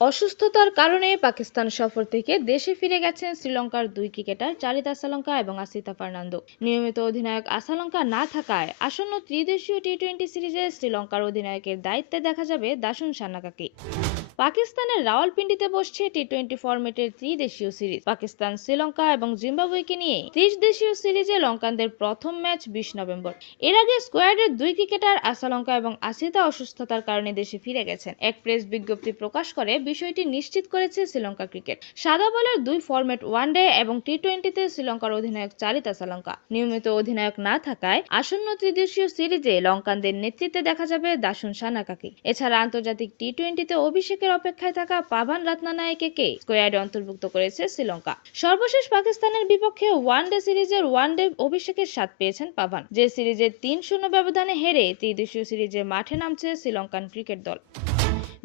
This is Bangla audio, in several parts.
অসুস্থতার কারণে পাকিস্তান সফর থেকে দেশে ফিরে গেছেন শ্রীলঙ্কার দুই ক্রিকেটার চারিত আসালঙ্কা এবং আসিতা ফার্নান্দো। নিয়মিত অধিনায়ক আসালঙ্কা না থাকায় আসন্ন ত্রিদেশীয় টি-20 সিরিজে শ্রীলঙ্কার অধিনায়কের দায়িত্বে দেখা যাবে দাসুন সানাকাকে। পাকিস্তানের রাওয়ালপিন্ডিতে বসছে টি-20 ফরম্যাটের ত্রিদেশীয় সিরিজ। পাকিস্তান, শ্রীলঙ্কা এবং জিম্বাবুয়েকে নিয়ে 30 দেশীয় সিরিজে লঙ্কানদের প্রথম ম্যাচ 20 নভেম্বর। এর আগে স্কোয়াডের দুই ক্রিকেটার আসালঙ্কা এবং আসিতা অসুস্থতার কারণে দেশে ফিরে গেছেন। এক প্রেস বিজ্ঞপ্তি প্রকাশ করে বিষয়টি নিশ্চিত করেছে শ্রীলঙ্কা ক্রিকেট। সাদা বলের দুই ফরম্যাট ওয়ানডে এবং টি-20তে শ্রীলঙ্কার অধিনায়ক চারিত আসালঙ্কা। নিয়মিত অধিনায়ক না থাকায় আসন্ন ত্রিদেশীয় সিরিজে লঙ্কানদের নেতৃত্বে দেখা যাবে দাসুন সানাকাকে। এছাড়া আন্তর্জাতিক টি-20তে অভিষেকের অপেক্ষায় থাকা পাভান রাতনানায়েকেকে স্কোয়াডে অন্তর্ভুক্ত করেছে শ্রীলঙ্কা। সর্বশেষ পাকিস্তানের বিপক্ষে ওয়ানডে সিরিজের ওয়ানডে অভিষেকের স্বাদ পেয়েছেন পাভান, যে সিরিজে 3-0 ব্যবধানে হেরে ত্রিদেশীয় সিরিজে মাঠে নামছে শ্রীলঙ্কান ক্রিকেট দল।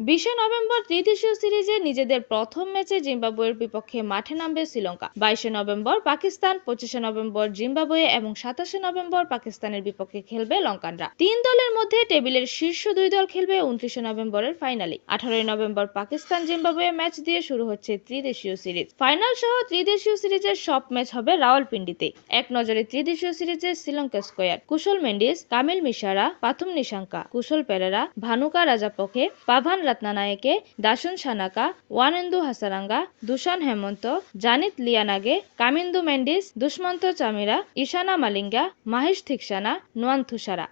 20 নভেম্বর ত্রিদেশীয় সিরিজে নিজেদের প্রথম ম্যাচে জিম্বাবুয়ের বিপক্ষে মাঠে নামবে Sri Lanka. 22 November Pakistan, 25 November Zimbabwe এবং 27 নভেম্বর পাকিস্তানের বিপক্ষে খেলবে লঙ্কানরা। তিন দলের মধ্যে টেবিলের শীর্ষ দুই দল খেলবে 29 নভেম্বরের ফাইনালে। 18 নভেম্বর পাকিস্তান জিম্বাবুয়ে ম্যাচ দিয়ে শুরু হচ্ছে ত্রিদেশীয় সিরিজ। ফাইনাল সহ ত্রিদেশীয় সিরিজের সব ম্যাচ হবে রাওয়ালপিন্ডিতে। এক নজরে ত্রিদেশীয় সিরিজে শ্রীলঙ্কা স্কোয়াড: কুশল মেন্ডিস, কামিল মিশারা, পাথুম নিশাঙ্কা, কুশল পেরেরা, ভানুকা রাজাপক্ষে, পাভান রাতনানায়েকে, দাসুন সানাকা, ওয়ানেন্দু হাসারাঙ্গা, দুশান হেমন্ত, জানিত লিয়ানাগে, কামিন্দু মেন্ডিস, দুষ্মন্ত চামিরা, ঈশানা মালিঙ্গা, মাহেশ থিকসানা, নোয়ান্থুসারা।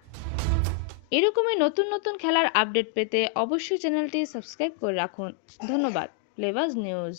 এরকমই নতুন নতুন খেলার আপডেট পেতে অবশ্যই চ্যানেলটি সাবস্ক্রাইব করে রাখুন। ধন্যবাদ। প্লেবাজ নিউজ।